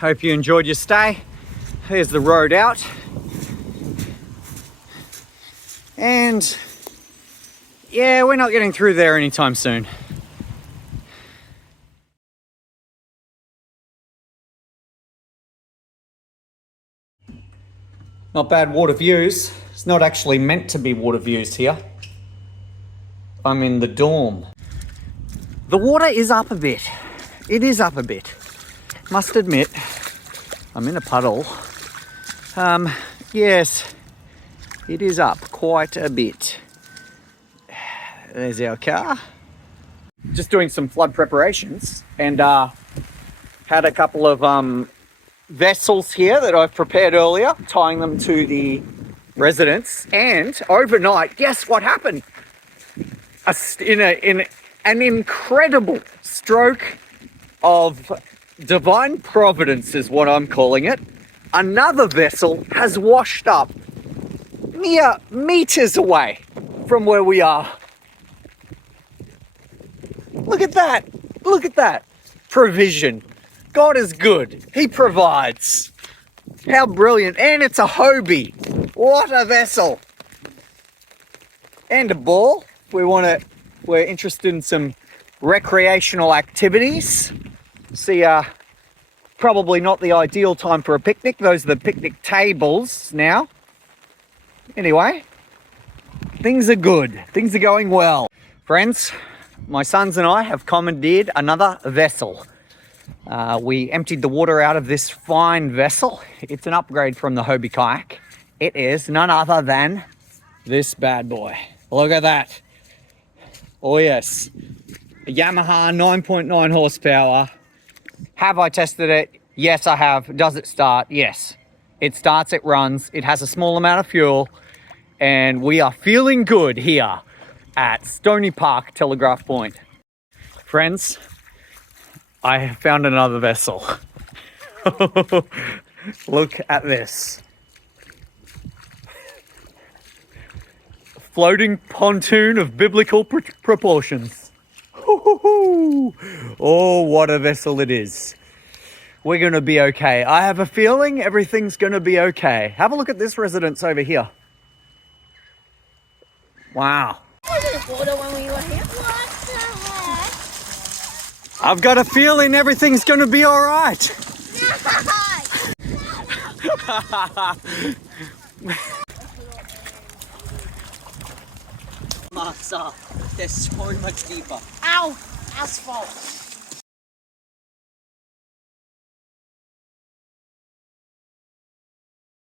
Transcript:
Hope you enjoyed your stay. Here's the road out. And yeah, we're not getting through there anytime soon. Not bad water views. It's not actually meant to be water views here. I'm in the dorm. The water is up a bit. It is up a bit. Must admit, I'm in a puddle. Yes, it is up quite a bit. There's our car. Just doing some flood preparations and had a couple of vessels here that I've prepared earlier, tying them to the residence. And overnight, guess what happened? In an incredible stroke of divine providence is what I'm calling it. Another vessel has washed up mere meters away from where we are. Look at that. Look at that. Provision. God is good. He provides. How brilliant. And it's a Hobie. What a vessel. And a ball. We're interested in some recreational activities. See, probably not the ideal time for a picnic. Those are the picnic tables now. Anyway, things are good. Things are going well. Friends, my sons and I have commandeered another vessel. We emptied the water out of this fine vessel. It's an upgrade from the Hobie kayak. It is none other than this bad boy. Look at that. Oh yes, a Yamaha 9.9 horsepower. Have I tested it? Yes, I have. Does it start? Yes. It starts, it runs, it has a small amount of fuel, and we are feeling good here at Stony Park Telegraph Point. Friends, I have found another vessel. Look at this. Floating pontoon of biblical proportions. Oh, what a vessel it is. We're going to be okay. I have a feeling everything's going to be okay. Have a look at this residence over here. Wow. I've got a feeling everything's going to be all right. Marks up. They're so much deeper. Ow! Asphalt.